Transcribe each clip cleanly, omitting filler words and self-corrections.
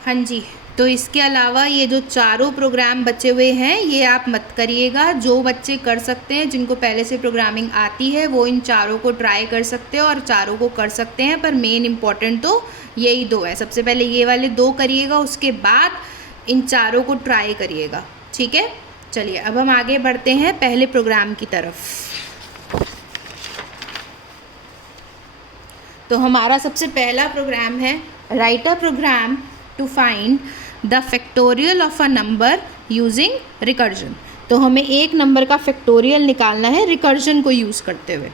हाँ जी, तो इसके अलावा ये जो चारों प्रोग्राम बचे हुए हैं ये आप मत करिएगा। जो बच्चे कर सकते हैं, जिनको पहले से प्रोग्रामिंग आती है, वो इन चारों को ट्राई कर सकते हैं और चारों को कर सकते हैं, पर मेन इम्पॉर्टेंट तो यही दो है। सबसे पहले ये वाले दो करिएगा, उसके बाद इन चारों को ट्राई करिएगा, ठीक है। चलिए अब हम आगे बढ़ते हैं पहले प्रोग्राम की तरफ। तो हमारा सबसे पहला प्रोग्राम है write a program to find the factorial of a number using recursion. तो हमें एक नंबर का फैक्टोरियल निकालना है रिकर्जन को यूज़ करते हुए।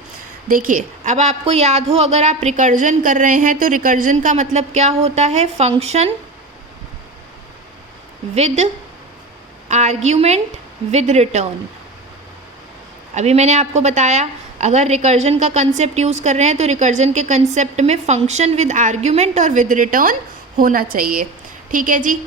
देखिए, अब आपको याद हो, अगर आप रिकर्जन कर रहे हैं तो रिकर्जन का मतलब क्या होता है? Function with argument with return. अभी मैंने आपको बताया, अगर रिकर्जन का कंसेप्ट यूज़ कर रहे हैं तो रिकर्जन के कंसेप्ट में फंक्शन विद आर्ग्यूमेंट और विद रिटर्न होना चाहिए, ठीक है जी।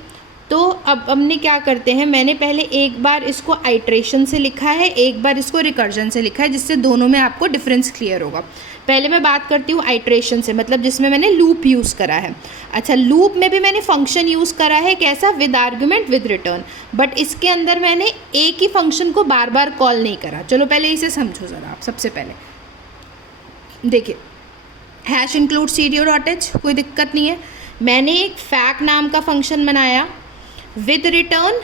तो अब हमने क्या करते हैं, मैंने पहले एक बार इसको आइट्रेशन से लिखा है, एक बार इसको रिकर्जन से लिखा है, जिससे दोनों में आपको डिफरेंस क्लियर होगा। पहले मैं बात करती हूँ आइट्रेशन से, मतलब जिसमें मैंने लूप यूज़ करा है। अच्छा, लूप में भी मैंने फंक्शन यूज़ करा है, कैसा? With argument with return, but इसके अंदर मैंने एक ही फंक्शन को बार बार कॉल नहीं करा। चलो पहले इसे समझो ज़रा आप। सबसे पहले देखिए, हैश इंक्लूड stdio.h, कोई दिक्कत नहीं है। मैंने एक फैक्ट नाम का फंक्शन बनाया विद रिटर्न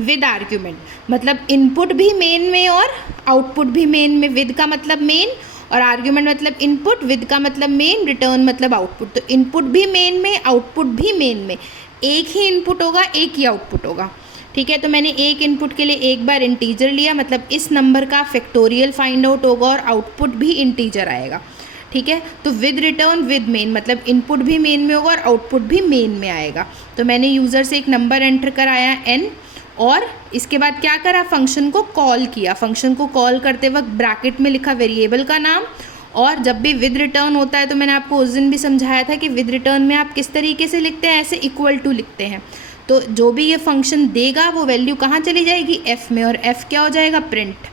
विद आर्ग्यूमेंट, मतलब इनपुट भी मेन में और आउटपुट भी मेन में। विद का मतलब मेन और आर्ग्यूमेंट मतलब इनपुट, विद का मतलब मेन, रिटर्न मतलब आउटपुट। तो इनपुट भी मेन में, आउटपुट भी मेन में, एक ही इनपुट होगा, एक ही आउटपुट होगा, ठीक है। तो मैंने एक इनपुट के लिए एक बार इंटीजर लिया, मतलब इस नंबर का फैक्टोरियल फाइंड आउट होगा और आउटपुट भी इंटीजर आएगा, ठीक है। तो विद रिटर्न विद मेन, मतलब इनपुट भी मेन में होगा और आउटपुट भी मेन में आएगा। तो मैंने यूज़र से एक नंबर एंटर कराया n, और इसके बाद क्या करा? फंक्शन को कॉल किया। फंक्शन को कॉल करते वक्त ब्रैकेट में लिखा वेरिएबल का नाम। और जब भी विद रिटर्न होता है, तो मैंने आपको उस दिन भी समझाया था कि विद रिटर्न में आप किस तरीके से लिखते हैं, ऐसे इक्वल टू लिखते हैं। तो जो भी ये फंक्शन देगा वो वैल्यू कहाँ चली जाएगी? f में, और f क्या हो जाएगा? प्रिंट।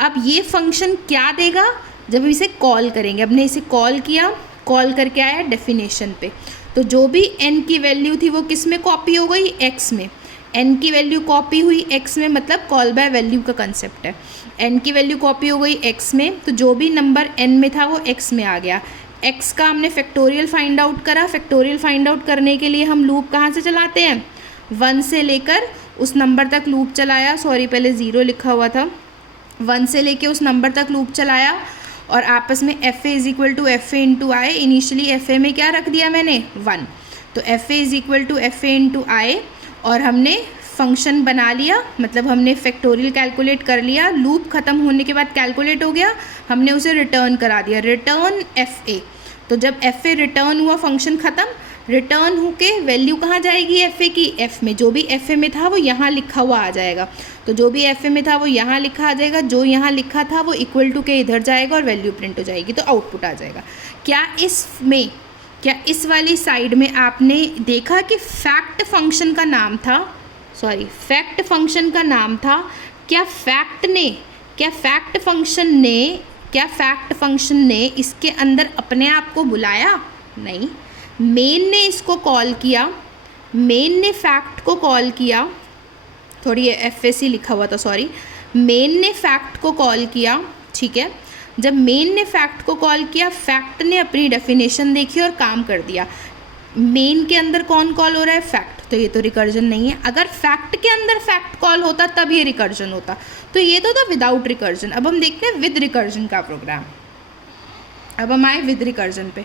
अब ये फंक्शन क्या देगा जब हम इसे कॉल करेंगे? हमने इसे कॉल किया, कॉल करके आया डेफिनेशन पे, तो जो भी n की वैल्यू थी वो किस में कॉपी हो गई? x में। n की वैल्यू कॉपी हुई x में, मतलब कॉल बाय वैल्यू का कंसेप्ट है। n की वैल्यू कॉपी हो गई x में, तो जो भी नंबर n में था वो x में आ गया। x का हमने फैक्टोरियल फाइंड आउट करा। फैक्टोरियल फाइंड आउट करने के लिए हम लूप कहाँ से चलाते हैं? 1 से लेकर उस नंबर तक लूप चलाया। सॉरी, पहले 0 लिखा हुआ था। 1 से लेके उस नंबर तक लूप चलाया और आपस में fa is equal to F A into I. Initially fa में क्या रख दिया मैंने? 1। तो fa is equal to F A into I, और हमने फंक्शन बना लिया, मतलब हमने फैक्टोरियल कैलकुलेट कर लिया। लूप ख़त्म होने के बाद कैलकुलेट हो गया, हमने उसे रिटर्न करा दिया, रिटर्न fa। तो जब fa रिटर्न हुआ, फंक्शन ख़त्म, रिटर्न होके वैल्यू कहाँ जाएगी fa की? f में। जो भी fa में था वो यहाँ लिखा हुआ आ जाएगा। तो जो भी fa में था वो यहाँ लिखा आ जाएगा, जो यहाँ लिखा था वो इक्वल टू के इधर जाएगा और वैल्यू प्रिंट हो जाएगी, तो आउटपुट आ जाएगा। क्या इस वाली साइड में आपने देखा कि फैक्ट फंक्शन का नाम था, फैक्ट फंक्शन का नाम था, क्या फैक्ट फंक्शन ने इसके अंदर अपने आप को बुलाया? नहीं, मेन ने इसको कॉल किया, मेन ने फैक्ट को कॉल किया। थोड़ी FAC लिखा हुआ था, सॉरी। मेन ने फैक्ट को कॉल किया, ठीक है। जब मेन ने फैक्ट को कॉल किया, फैक्ट ने अपनी डेफिनेशन देखी और काम कर दिया। मेन के अंदर कौन कॉल हो रहा है? फैक्ट। तो ये तो रिकर्जन नहीं है। अगर फैक्ट के अंदर फैक्ट कॉल होता तब ये रिकर्जन होता। तो ये तो था विदाउट रिकर्जन। अब हम देखते हैं विद रिकर्जन का प्रोग्राम। अब हम आए विद रिकर्जन पे।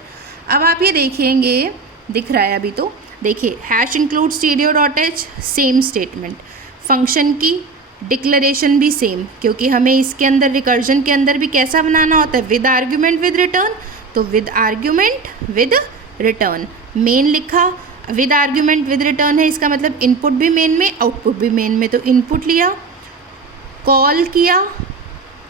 अब आप ये देखेंगे, दिख रहा है अभी, तो देखिए, hash include stdio.h, same statement. Function की डिक्लेरेशन भी सेम, क्योंकि हमें इसके अंदर रिकर्जन के अंदर भी कैसा बनाना होता है? With argument with return. तो with argument with return, main लिखा, विद आर्ग्यूमेंट विद रिटर्न है, इसका मतलब इनपुट भी मेन में, आउटपुट भी मेन में। तो इनपुट लिया, कॉल किया,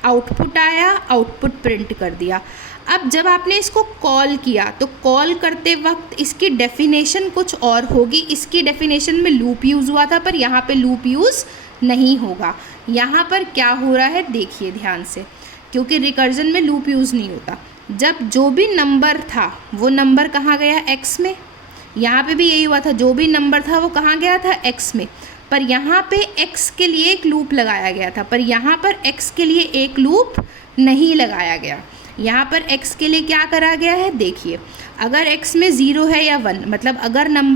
आउटपुट आया, आउटपुट प्रिंट कर दिया। अब जब आपने इसको कॉल किया, तो कॉल करते वक्त इसकी डेफिनेशन कुछ और होगी। इसकी डेफिनेशन में लूप यूज़ हुआ था, पर यहाँ पे लूप यूज़ नहीं होगा। यहाँ पर क्या हो रहा है देखिए ध्यान से, क्योंकि रिकर्जन में लूप यूज़ नहीं होता। जब जो भी नंबर था वो नंबर कहाँ गया? x में। यहाँ पे भी यही हुआ था, जो भी नंबर था वो कहाँ गया था, x में, पर यहाँ पे x के लिए एक लूप लगाया गया था, पर यहाँ पर x के लिए एक लूप नहीं लगाया गया। यहाँ पर x के लिए क्या करा गया है, देखिए, अगर x में 0 है या 1, मतलब अगर नंबर